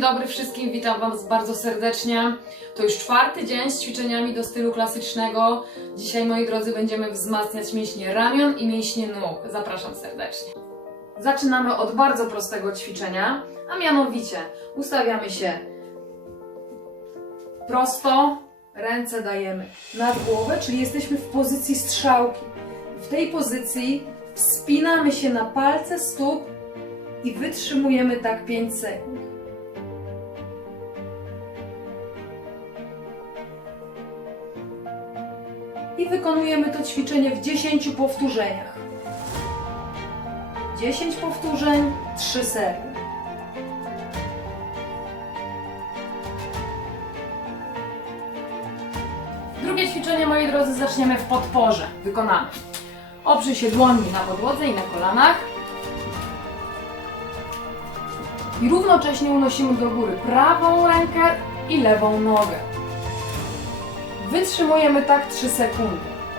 dobry wszystkim, witam Was bardzo serdecznie. To już czwarty dzień z ćwiczeniami do stylu klasycznego. Dzisiaj, moi drodzy, będziemy wzmacniać mięśnie ramion i mięśnie nóg. Zapraszam serdecznie. Zaczynamy od bardzo prostego ćwiczenia, a mianowicie ustawiamy się prosto, ręce dajemy nad głowę, czyli jesteśmy w pozycji strzałki. W tej pozycji wspinamy się na palce stóp i wytrzymujemy tak 5 sekund. I wykonujemy to ćwiczenie w 10 powtórzeniach. 10 powtórzeń, 3 serie. Drugie ćwiczenie, moi drodzy, zaczniemy w podporze. Wykonamy. Oprzyj się dłońmi na podłodze i na kolanach. I równocześnie unosimy do góry prawą rękę i lewą nogę. Wytrzymujemy tak 3 sekundy.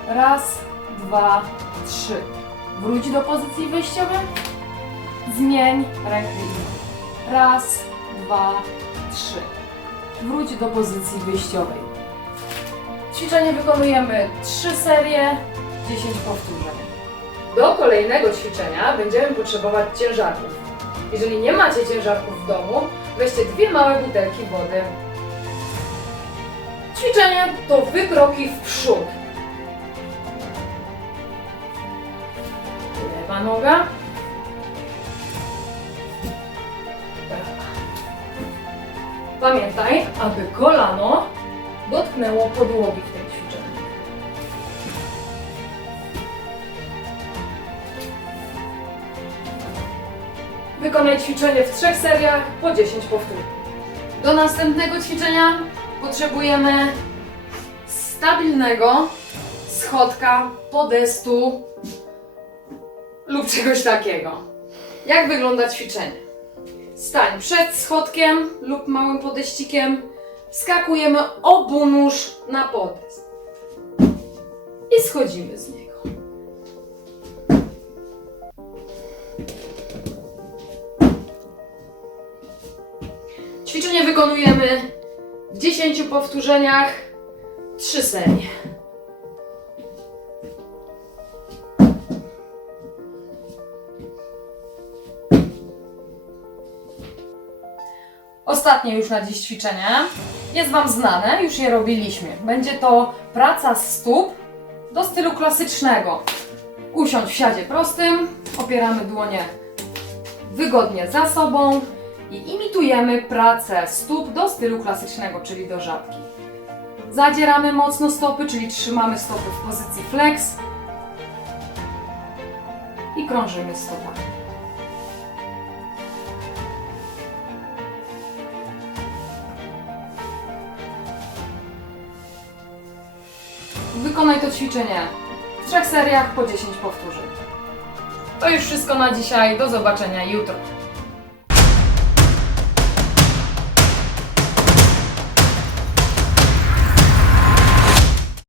Raz, dwa, trzy. Wróć do pozycji wyjściowej. Zmień rękę. Raz, dwa, trzy. Wróć do pozycji wyjściowej. Ćwiczenie wykonujemy 3 serie, 10 powtórzeń. Do kolejnego ćwiczenia będziemy potrzebować ciężarków. Jeżeli nie macie ciężarków w domu, weźcie dwie małe butelki wody. Ćwiczenie to wykroki w przód. Lewa noga. Prawa. Pamiętaj, aby kolano dotknęło podłogi w tym ćwiczeniu. Wykonaj ćwiczenie w trzech seriach po 10 powtórzeń. Do następnego ćwiczenia potrzebujemy stabilnego schodka, podestu lub czegoś takiego. Jak wygląda ćwiczenie? Stań przed schodkiem lub małym podeścikiem. Skakujemy obu nóż na podest. I schodzimy z niego. Ćwiczenie wykonujemy 10 powtórzeniach, 3 serie. Ostatnie już na dziś ćwiczenie jest Wam znane, już je robiliśmy. Będzie to praca stóp do stylu klasycznego. Usiądź w siadzie prostym, opieramy dłonie wygodnie za sobą i imitujemy pracę stóp do stylu klasycznego, czyli do żabki. Zadzieramy mocno stopy, czyli trzymamy stopy w pozycji flex i krążymy stopami. Wykonaj to ćwiczenie w trzech seriach po 10 powtórzeń. To już wszystko na dzisiaj. Do zobaczenia jutro.